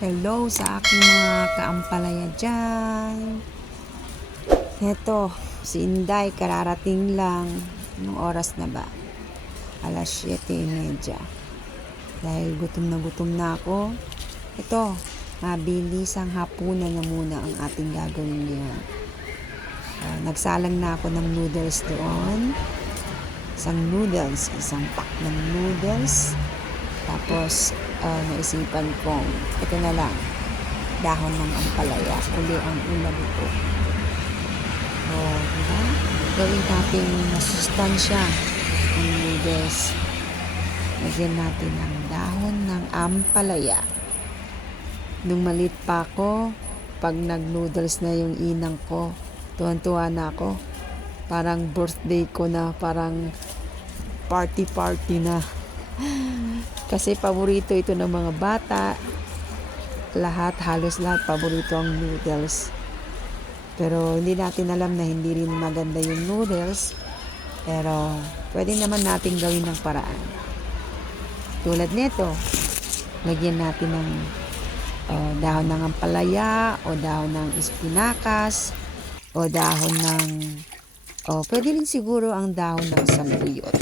Hello sa aking mga kaampalaya dyan. Heto, si Inday kararating lang. Anong oras na ba? Alas 7:30. Dahil gutom na ako. Ito, mabilisang hapunan na muna ang ating gagawin ngayon. Nagsalang na ako ng noodles doon. Isang pack ng noodles. Tapos, naisipan kong, ito na lang, dahon ng ampalaya. Uli ang ulam ito. Diba? Gawin natin masustansya ang noodles. Lagyan natin ang dahon ng ampalaya. Nung maliit pa ako, pag nag-noodles na yung inang ko, tuwan-tuwa na ako. Parang birthday ko na, parang party na. Kasi paborito ito ng mga bata. Halos lahat paborito ang noodles. Pero hindi natin alam na hindi rin maganda yung noodles. Pero pwede naman natin gawin ng paraan. Tulad nito, lagyan natin ng dahon ng ampalaya o dahon ng espinacas o dahon ng pwede rin siguro ang dahon ng saluyot.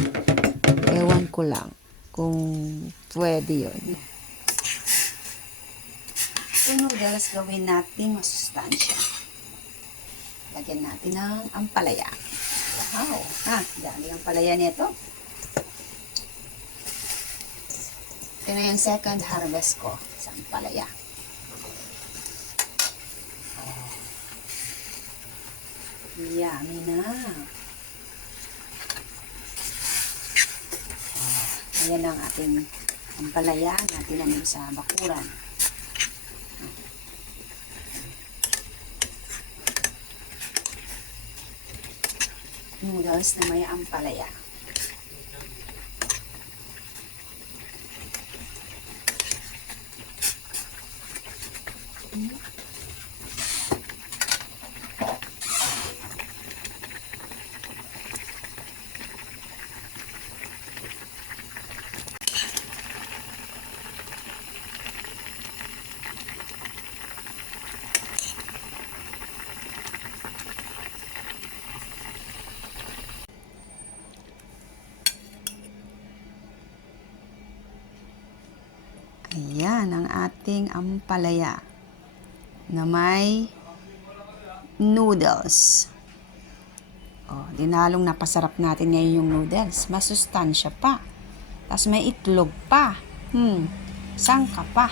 Ewan ko lang kung pwede yun. Yung noodles gawin natin masustansya. Lagyan natin ng ampalaya. Wow! Dami ang ampalaya nito. Ito na yung second harvest ko sa ampalaya. Yummy na! Ayan ang ating ampalaya na tinanim sa bakuran. Noodles na may ampalaya. Ayan ang ating ampalaya na may noodles. Dinalong napasarap natin ngayon yung noodles. Masustansya pa. Tapos may itlog pa. Sangka pa.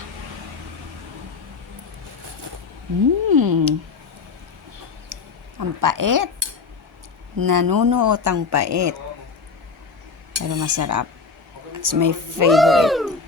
Ang pait. Nanunuot ang pait. Pero masarap. It's my favorite.